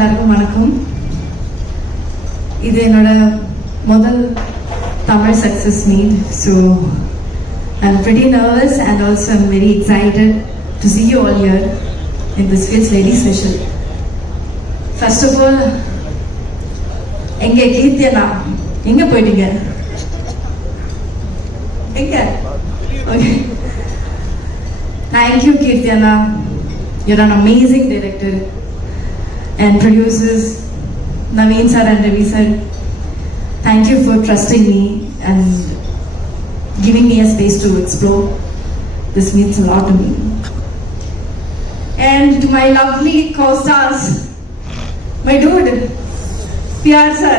எல்லாருக்கும் வணக்கம். இது என்னோட முதல் Tamil success meet. So I'm pretty nervous and also I'm very excited to see you all here and this feels very special. First of all, எங்க கீர்த்தியனா எங்க போயிட்டீங்க? எங்க? Okay. Thank you, Kirtiana. You're an amazing director and producers, Naveen sir and Ravi sir. Thank you for trusting me and giving me a space to explore. This means a lot to me. And to my lovely co-stars, my dude, PR sir,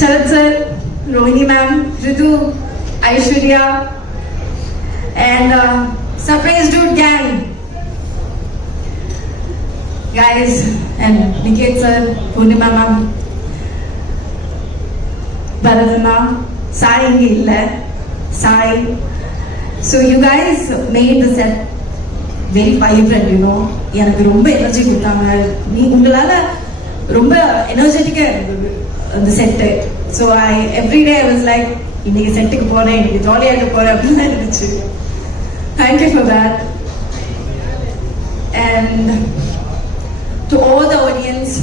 Sharad sir, Rohini ma'am, Ritu, Aishwarya, and surprise dude gang. Guys, and Niket sir, Purnima ma'am, Bharadana, Sai illa, Sai. So you guys made the set very vibrant, you know. எனக்கு ரொம்ப எனர்ஜி கொடுத்தாங்க. நீ உங்களால ரொம்ப எனர்ஜெட்டிக்கா இருந்தது அந்த set. So everyday I was like இன்னைக்கு செட்டுக்கு போறேன், இன்னைக்கு ஜாலியாக இருக்க போறேன் அப்படின்னு இருந்துச்சு. Thank you for that. And to all the audience,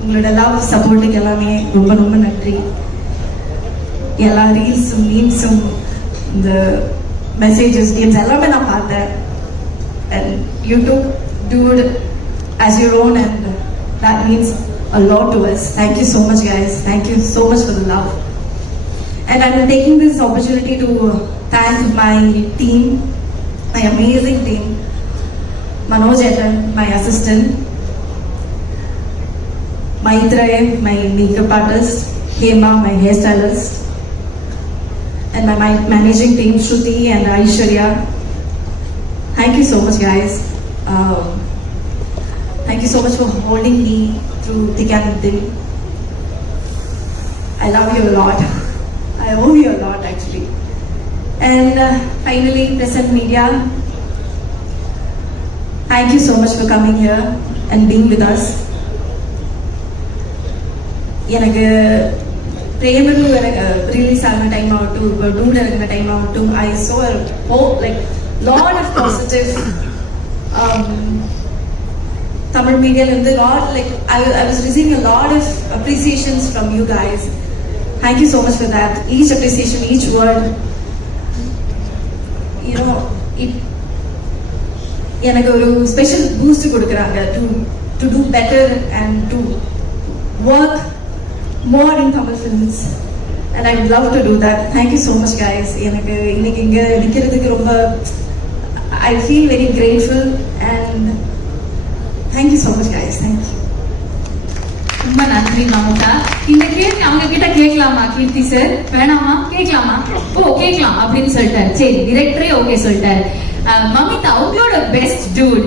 உங்களோட லவ் சப்போர்ட்டுக்கு எல்லாமே ரொம்ப ரொம்ப நன்றி. எல்லா ரீல்ஸும் மீம்ஸும் இந்த மெசேஜஸ் கேம்ஸ் எல்லாமே நான் பார்த்தேன். And you took dude as your own and that means a lot to us. Thank you so much guys. Thank you so much for the love. And I'm taking this opportunity to thank my team, my amazing team. Manoj Etan, my assistant. Maitreya, my makeup artist. Hema, my hairstylist. And my managing team, Shruti and Aishwarya. Thank you so much guys. Thank you so much for holding me through thick and thin. I love you a lot. I owe you a lot actually. And finally, present media. Thank you so much for coming here and being with us. எனக்கு premiere release ஆகிற time ஆகட்டும், டூட் இறங்கின time ஆகட்டும், I saw like lot of positive Tamil media and the lot, like I was receiving a lot of appreciations from you guys. Thank you so much for that. Each appreciation, each word, you know, it எனக்கு ஒரு special boost கொடுக்குறாங்க to do better and to work more in Tamil films, and I would love to do that. Thank you so much guys. எனக்கு இன்னைக்கு இங்க நிக்கிறதுக்கு ரொம்ப I feel very grateful and thank you so much guys. Thank you. ரொம்ப நன்றி மமதா. இந்த கேள்வி அவங்க கிட்ட கேட்கலாமா கீர்த்தி சார்? வேணாமா? கேட்கலாமா? ஓ கேட்கலாம் அப்படின்னு சொல்லிட்டாரு. சரி, டிரெக்டரே ஓகே சொல்லிட்டாரு. மமிதா, உங்களோட best dude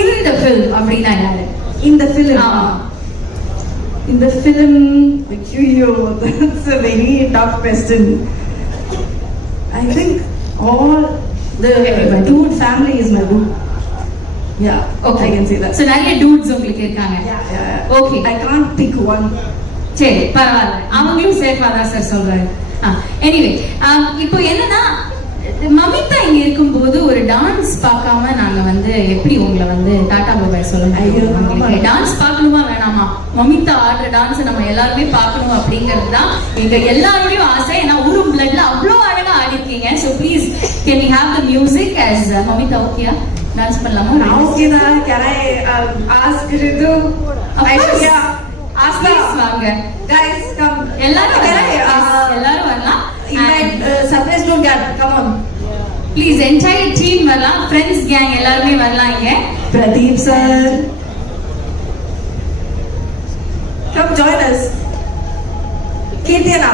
in the film அப்படின்னா யாரு? In the film. In the film, that's a very tough question. I think all my dude family is my dude. Yeah, okay, I can say that. So நிறைய dudes உங்களுக்கு இருக்காங்க. Yeah. Okay, I can't pick one. சரி, பரவாயில்ல. அவங்களும் சேஃபா தான் சார் சொல்றாரு. எனிவே, இப்போ என்னன்னா மமிதா இங்க இருக்கும்போது ஒரு டான்ஸ் பார்க்காம நாங்க வந்து எப்படி உங்களை வந்து டாடா பாய் சொல்ல முடியும்? டான்ஸ் பார்க்கணுமா வேணாமா? மமிதா ஆடுற டான்ஸ் நம்ம எல்லாருமே பார்க்கணும் அப்படிங்கிறது தான் எங்க எல்லாரோடையும் ஆசை. ஏன்னா ஒரு பிளட்ல அவ்வளோ அழகா ஆடிருக்கீங்க. So please can we have the music as Mamitha? ஓகேயா? டான்ஸ் பண்ணலாமா? ஓகே தான். Can I ask Ritu? Aishwarya, ask please வாங்க. Guys, come. எல்லாரும் வரலாம். Invite surprise don't get. Come on. Please entire team வரலாம். Friends gang எல்லாரும் வரலாம் இங்க. Pradeep sir. Come join us. Kirti Anna.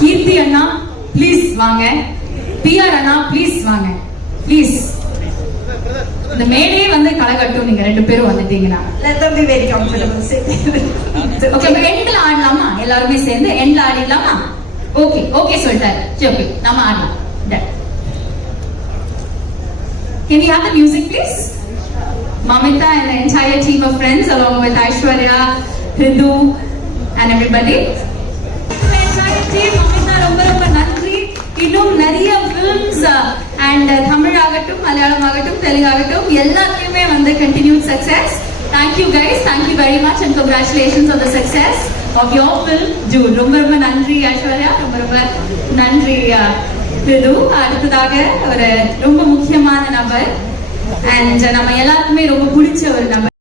Kirti அண்ணா ப்ளீஸ் வாங்க. PR அண்ணா ப்ளீஸ் வாங்க. ப்ளீஸ் இந்த மேடையே வந்து கலகட்டும் நீங்க ரெண்டு பேரும் வந்துட்டீங்கன்னா. Let them be very comfortable. Okay, எண்ட்ல ஆடலாமா? எல்லாருமே சேர்ந்து எண்ட்ல ஆடிடலாமா? ஓகே சொல்லிட்டாரு. சரி, ஓகே நாம ஆடலாம். Can we have the music please? Mamita and the entire team of friends along with Aishwarya, Hridu and everybody. The entire team, Mamita ரொம்ப ரொம்ப நன்றி. இன்னும் நிறைய films and தமிழ் ஆகட்டும், மலையாளம் ஆகட்டும், தெலுங்கு ஆகட்டும் எல்லாத்துலயுமே வந்து continued success. Thank you guys. Thank you very much and congratulations on the success of your film June. ரொம்ப ரொம்ப நன்றி ஐஸ்வர்யா, ரொம்ப ரொம்ப நன்றி Hridu. அடுத்ததாக ஒரு ரொம்ப முக்கியமான நபர் and நம்ம எல்லாருக்குமே ரொம்ப பிடிச்ச ஒரு நபர்.